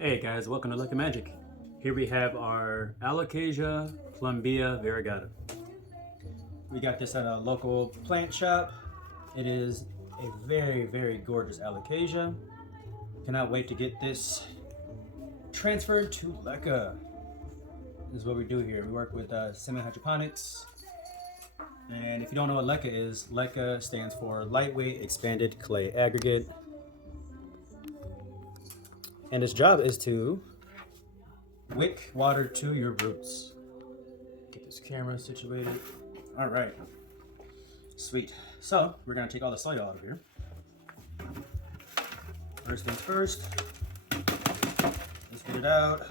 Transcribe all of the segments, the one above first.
Hey guys, welcome to LecaMagic. Here we have our Alocasia Plumbea Variegata. We got this at a local plant shop. It is a very gorgeous Alocasia. Cannot wait to get this transferred to Leca. This is what we do here. We work with semi-hydroponics. And if you don't know what Leca is, Leca stands for Lightweight Expanded Clay Aggregate. And its job is to wick water to your roots. Get this camera situated. All right, sweet. So we're gonna take all the soil out of here. First things first, let's get it out.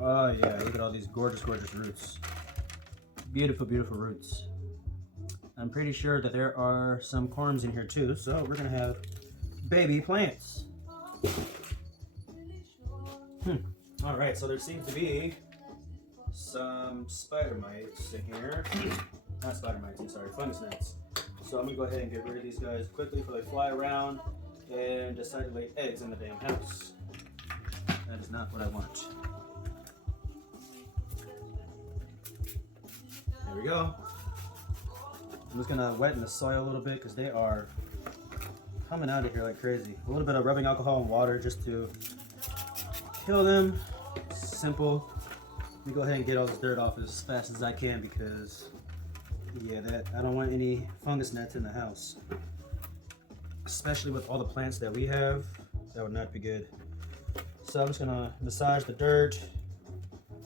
Oh yeah, look at all these gorgeous roots. Beautiful roots. I'm pretty sure that there are some corms in here too, so we're gonna have baby plants. All right, so there seems to be some spider mites in here. Not spider mites, I'm sorry, fungus gnats. So I'm gonna go ahead and get rid of these guys quickly before they fly around and decide to lay eggs in the damn house. That is not what I want. There we go. I'm just gonna wet in the soil a little bit because they are coming out of here like crazy. A little bit of rubbing alcohol and water just to kill them. Simple. Let me go ahead and get all this dirt off as fast as I can because yeah, I don't want any fungus gnats in the house. Especially with all the plants that we have, that would not be good. So I'm just gonna massage the dirt,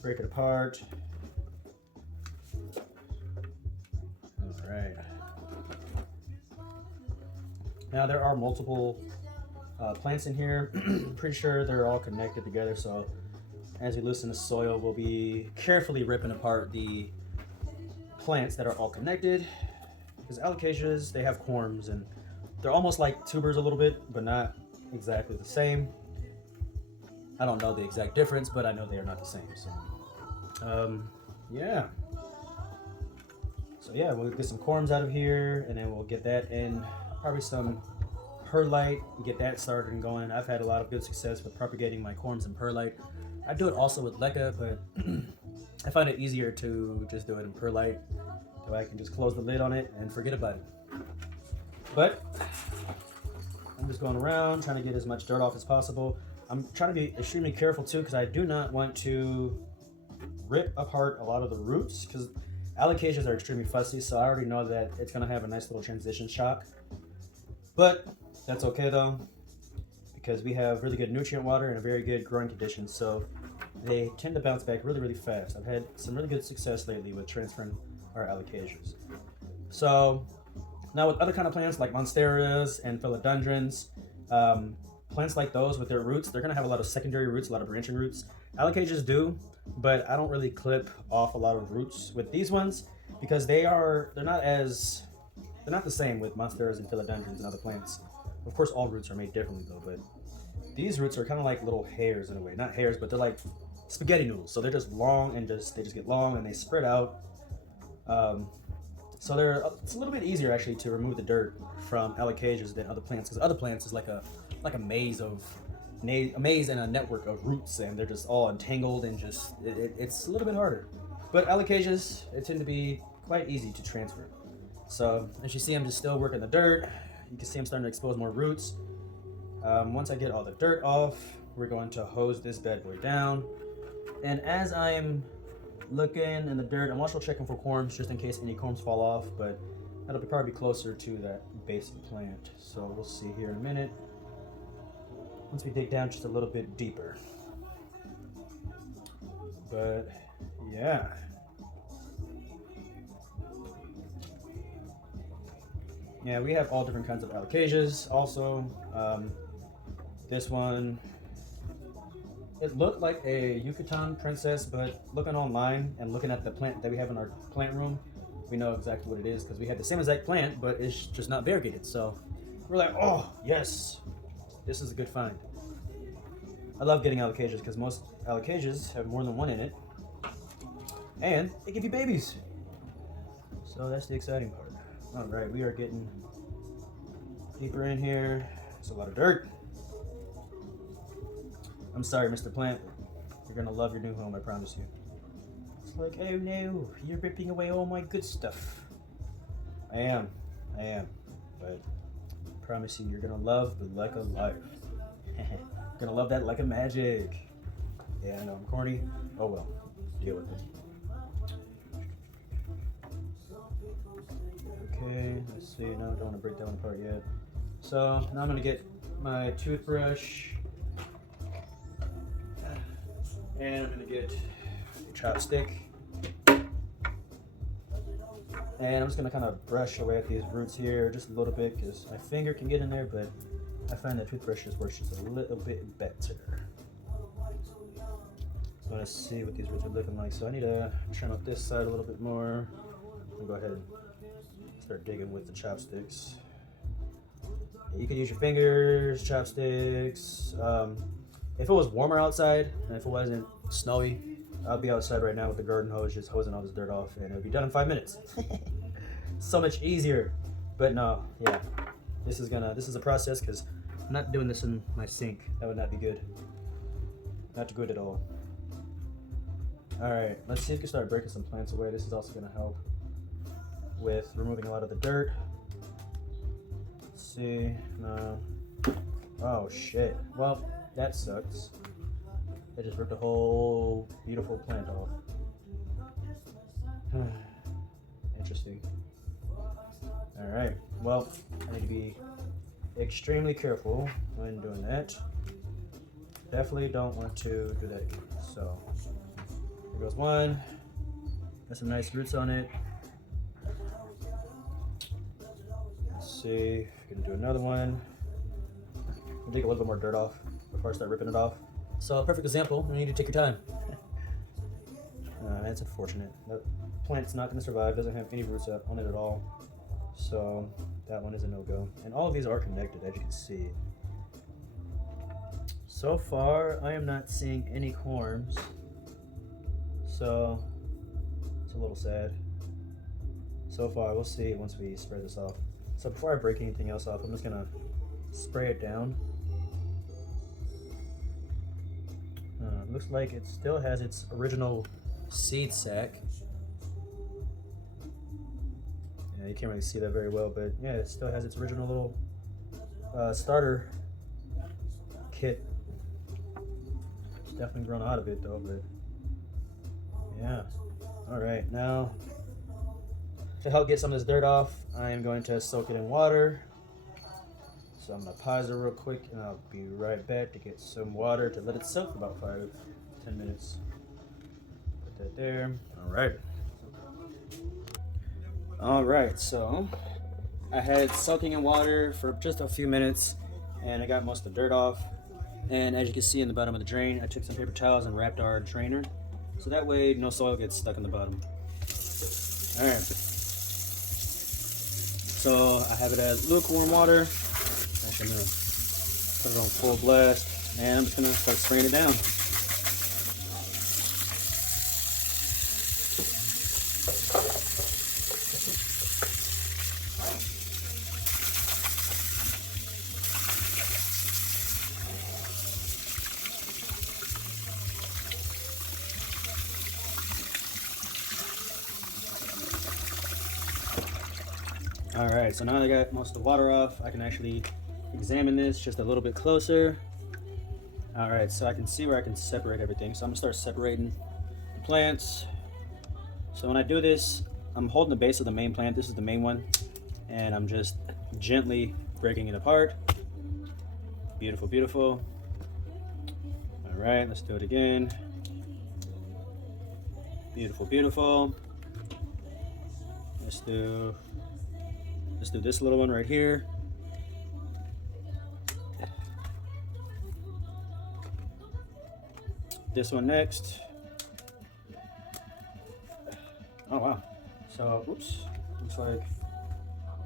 break it apart. All right. Now there are multiple plants in here. Pretty sure they're all connected together, so as we loosen the soil, we'll be carefully ripping apart the plants that are all connected. Because alocasias, they have corms and they're almost like tubers a little bit, but not exactly the same. I don't know the exact difference, but I know they are not the same. So, yeah. So yeah, we'll get some corms out of here, and then we'll get that in probably some perlite, get that started and going. I've had a lot of good success with propagating my corms in perlite. I do it also with Leca, but I find it easier to just do it in perlite, so I can just close the lid on it and forget about it. But I'm just going around trying to get as much dirt off as possible. I'm trying to be extremely careful too, because I do not want to rip apart a lot of the roots, because alocasias are extremely fussy, so I already know that it's going to have a nice little transition shock. But that's okay though, because we have really good nutrient water and a very good growing conditions, so they tend to bounce back really fast. I've had some really good success lately with transferring our alocasias. So now with other kind of plants like monsteras and philodendrons, plants like those with their roots, they're going to have a lot of secondary roots, a lot of branching roots. Alocasias do, but I don't really clip off a lot of roots with these ones because they're not the same with monsteras and philodendrons and other plants. Of course, all roots are made differently though, but these roots are kind of like little hairs in a way. Not hairs, but they're like spaghetti noodles. So they're just long and they just get long and they spread out. So it's a little bit easier actually to remove the dirt from alocasias than other plants, because other plants is like a maze and a network of roots, and they're just all entangled and just it's a little bit harder. But alocasias, it tend to be quite easy to transfer. So as you see, I'm just still working the dirt. You can see I'm starting to expose more roots. Once I get all the dirt off, we're going to hose this bad boy down. And as I'm looking in the dirt, I'm also checking for corms just in case any corms fall off, but that'll probably be closer to that base of the plant. So we'll see here in a minute, once we dig down just a little bit deeper. But yeah. Yeah, we have all different kinds of alocasias also. This one, it looked like a Yucatan princess, but looking online and looking at the plant that we have in our plant room, we know exactly what it is because we have the same exact plant, but it's just not variegated. So we're like, oh yes, this is a good find. I love getting alocasias because most alocasias have more than one in it, and they give you babies. So that's the exciting part. All right, we are getting deeper in here. It's a lot of dirt. I'm sorry, Mr. Plant. You're gonna love your new home, I promise you. It's like, oh no, you're ripping away all my good stuff. I am. But I promise you, you're gonna love the Leca life. You're gonna love that LecaMagic. Yeah, I know I'm corny. Oh well, deal with it. Okay, let's see. No, I don't want to break that one apart yet. So now I'm gonna get my toothbrush, and I'm gonna get a chopstick, and I'm just gonna kind of brush away at these roots here just a little bit because my finger can get in there, but I find that toothbrushes works just a little bit better. So I want to see what these roots are looking like. So I need to trim up this side a little bit more. I'll go ahead and start digging with the chopsticks. You can use your fingers, chopsticks. If it was warmer outside and if it wasn't snowy, I'll be outside right now with the garden hose just hosing all this dirt off, and it'll be done in 5 minutes. So much easier. But no, yeah, this is a process because I'm not doing this in my sink. That would not be good. Not good at all. All right, let's see if we can start breaking some plants away. This is also going to help with removing a lot of the dirt. Let's see. No. Oh shit. Well, that sucks. I just ripped a whole beautiful plant off. Interesting. All right. Well, I need to be extremely careful when doing that. Definitely don't want to do that again. So here goes one. Got some nice roots on it. Let's see. Gonna do another one. I'll take a little bit more dirt off before I start ripping it off. So, perfect example. You need to take your time. That's unfortunate. The plant's not going to survive. Doesn't have any roots up on it at all. So that one is a no-go. And all of these are connected, as you can see. So far, I am not seeing any corms. So it's a little sad. So far, we'll see once we spray this off. So before I break anything else off, I'm just gonna spray it down. Looks like it still has its original seed sac. Yeah, you can't really see that very well, but yeah, it still has its original little starter kit. It's definitely grown out of it though, but yeah. All right, now to help get some of this dirt off, I am going to soak it in water. So I'm gonna pause it real quick and I'll be right back to get some water to let it soak for about 5-10 minutes. Put that there. All right, so I had it soaking in water for just a few minutes and I got most of the dirt off. And as you can see in the bottom of the drain, I took some paper towels and wrapped our drainer. So that way no soil gets stuck in the bottom. All right. So I have it at lukewarm water. I'm gonna put it on full blast and I'm just gonna start spraying it down. All right, so now I got most of the water off, I can actually examine this just a little bit closer. All right, so I can see where I can separate everything. So I'm gonna start separating the plants. So when I do this, I'm holding the base of the main plant. This is the main one. And I'm just gently breaking it apart. Beautiful, beautiful. All right, let's do it again. Beautiful, beautiful. Let's do this little one right here. This one next. Oh wow. So, oops. Looks like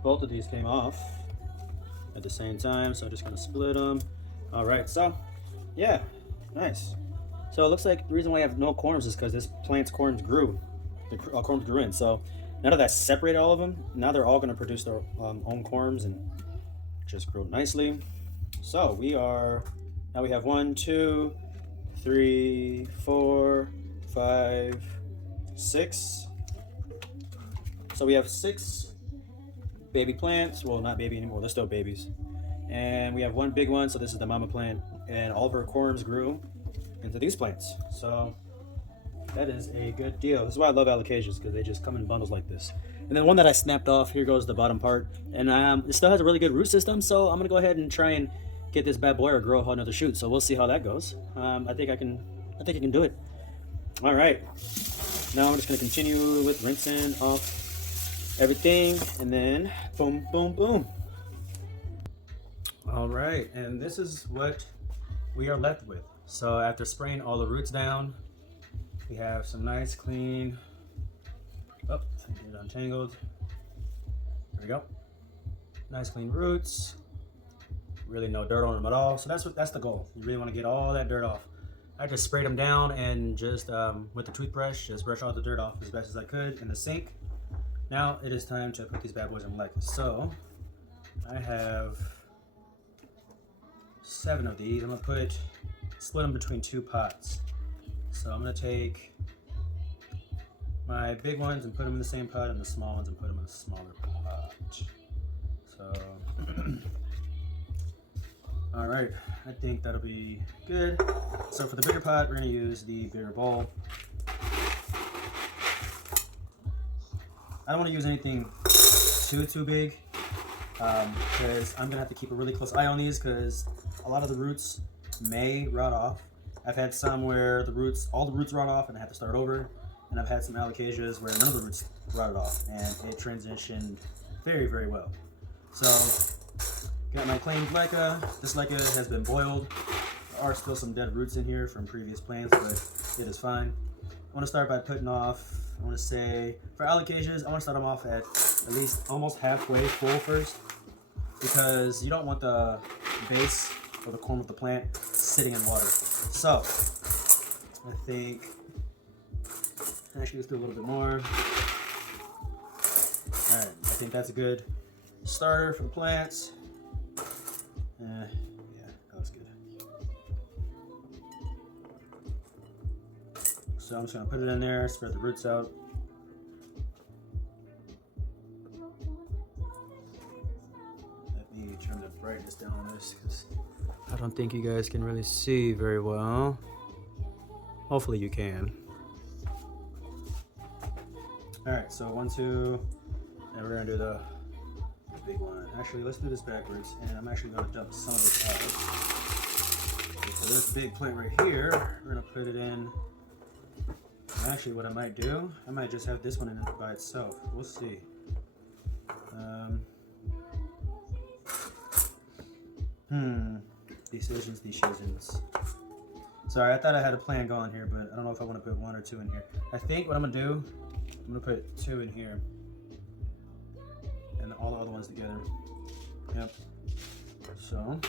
both of these came off at the same time. So I'm just gonna split them. All right. So, yeah, nice. So it looks like the reason why I have no corms is because this plant's corms grew. The corms grew in. So now that I separated all of them, now they're all gonna produce their own corms and just grow nicely. So now we have 1, 2, 3, 4, 5, 6. So we have 6 baby plants. Well, not baby anymore, they're still babies. And we have one big one, so this is the mama plant. And all of our corms grew into these plants. So that is a good deal. This is why I love alocasias, because they just come in bundles like this. And then one that I snapped off, here goes the bottom part. And it still has a really good root system, so I'm gonna go ahead and try and get this bad boy or grow another shoot. So we'll see how that goes. I think I can do it. All right. Now I'm just gonna continue with rinsing off everything, and then boom, boom, boom. All right, and this is what we are left with. So after spraying all the roots down, we have some nice clean, oh, get it untangled. There we go. Nice clean roots. Really no dirt on them at all. So that's the goal. You really want to get all that dirt off. I just sprayed them down and just with the toothbrush, just brush all the dirt off as best as I could in the sink. Now it is time to put these bad boys in Leca. So I have 7 of these. I'm gonna split them between 2 pots. So I'm gonna take my big ones and put them in the same pot, and the small ones and put them in a smaller pot. So, all right, I think that'll be good. So for the bigger pot, we're gonna use the bigger bowl. I don't wanna use anything too big, because I'm gonna have to keep a really close eye on these, because a lot of the roots may rot off. I've had some where all the roots rot off and I have to start over, and I've had some alocasias where none of the roots rotted off and it transitioned very, very well. So, got my clean Leca. This Leca has been boiled. There are still some dead roots in here from previous plants, but it is fine. I want to start by putting off, I want to say, for alocasias, I want to start them off at least almost halfway full first, because you don't want the base or the corm of the plant sitting in water. So, I think, actually let's do a little bit more. Alright, I think that's a good starter for the plants. Yeah, that was good. So I'm just gonna put it in there, spread the roots out. Let me turn the brightness down on this, because I don't think you guys can really see very well. Hopefully you can. Alright, so 1, 2, and we're gonna do the big one. Actually, let's do this backwards, and I'm actually gonna dump some of this out. Okay, so this big plant right here, we're gonna put it in. Actually, what I might do, I might just have this one in it by itself. We'll see. Decisions. Sorry, I thought I had a plan going here, but I don't know if I want to put 1 or 2 in here. I think what I'm gonna do, I'm gonna put 2 in here, and all the other ones together. Yep. So.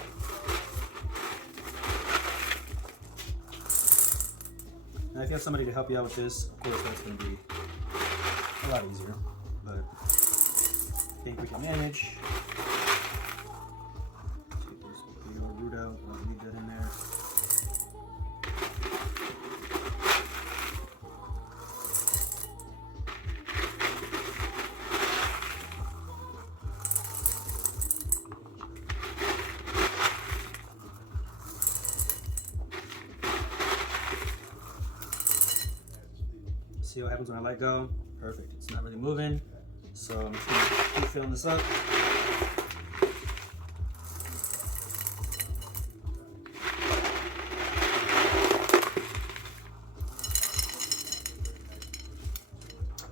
Now, if you have somebody to help you out with this, of course that's going to be a lot easier, but I think we can manage. Let's get this big old root out. I'll leave that in there. See what happens when I let go. Perfect. It's not really moving. So I'm just going to keep filling this up.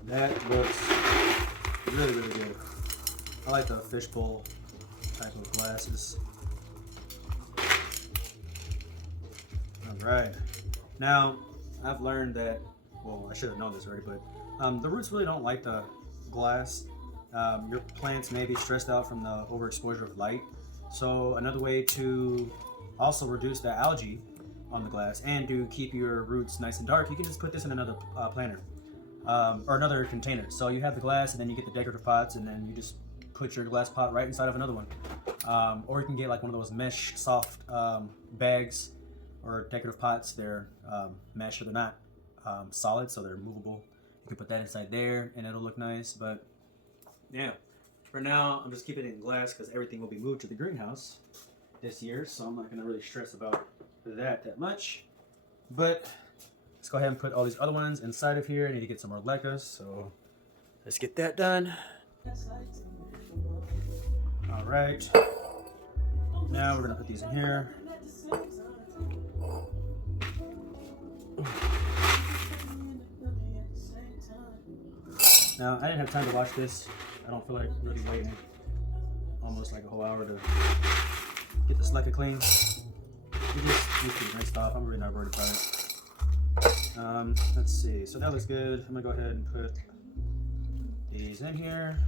That looks really, really good. I like the fishbowl type of glasses. Alright. Now, I've learned that, well, I should have known this already, but the roots really don't like the glass. Your plants may be stressed out from the overexposure of light. So another way to also reduce the algae on the glass and to keep your roots nice and dark, you can just put this in another planter or another container. So you have the glass, and then you get the decorative pots, and then you just put your glass pot right inside of another one. Or you can get like one of those mesh soft bags or decorative pots. They're mesh, they're not solid, so they're movable. You can put that inside there and it'll look nice. But yeah, for now I'm just keeping it in glass because everything will be moved to the greenhouse this year, so I'm not going to really stress about that much. But let's go ahead and put all these other ones inside of here. I need to get some more Lecas, so let's get that done. All right, now we're going to put these in here. Now, I didn't have time to watch this. I don't feel like really waiting almost like a whole hour to get this Leca clean. We just need to rinsed off. I'm really not worried about it. Let's see. So that looks good. I'm gonna go ahead and put these in here.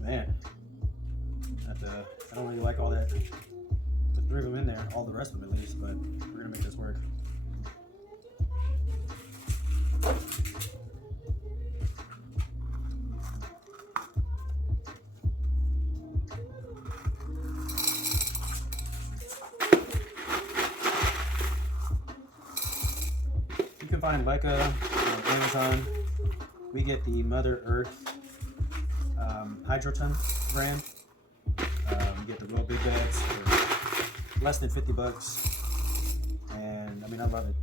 Man, I don't really like all that. Put 3 of them in there, all the rest of them at least, but we're gonna make this work. You can find Leca on Amazon. We get the Mother Earth Hydroton brand. You get the real big bags for less than $50, and I mean, I love it.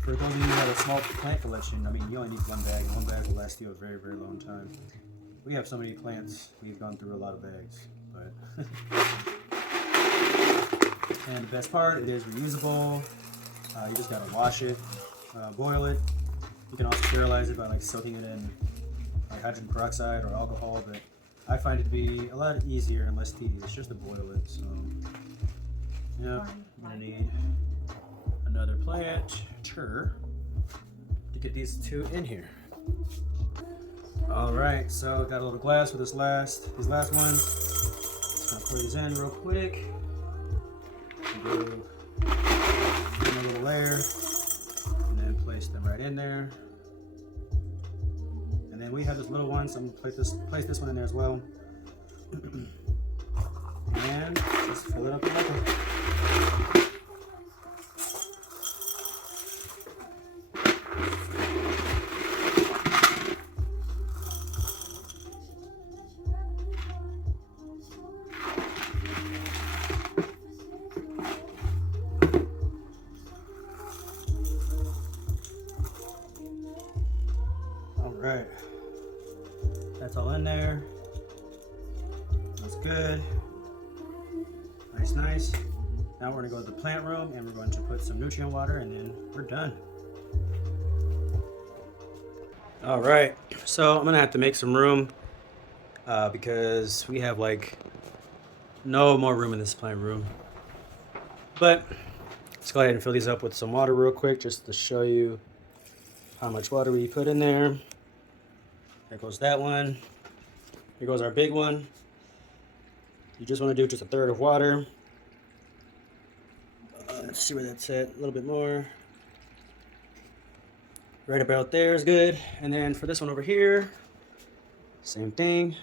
For those of you who have a small plant collection, I mean, you only need 1 bag, and 1 bag will last you a very, very long time. We have so many plants, we've gone through a lot of bags, but and the best part, it is reusable. You just gotta wash it, boil it. You can also sterilize it by like soaking it in like hydrogen peroxide or alcohol, but I find it to be a lot easier and less tedious just to boil it. So yeah, I'm gonna need another planter to get these 2 in here. All right, so got a little glass for these last ones. Just gonna pour these in real quick. Do a little layer, and then place them right in there. And then we have this little one, so I'm gonna place this one in there as well. And just fill it up with Leca. All right. That's all in there. That's good. Nice. Now we're gonna go to the plant room and we're going to put some nutrient water and then we're done. All right, so I'm gonna have to make some room because we have like no more room in this plant room. But let's go ahead and fill these up with some water real quick just to show you how much water we put in there. There goes that one. Here goes our big one. You just want to do just 1/3 of water. Let's see where that's at. A little bit more. Right about there is good. And then for this one over here, same thing.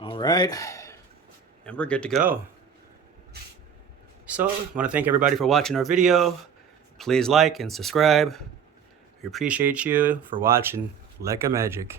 All right, and we're good to go. So I want to thank everybody for watching our video. Please like and subscribe. We appreciate you for watching LecaMagic.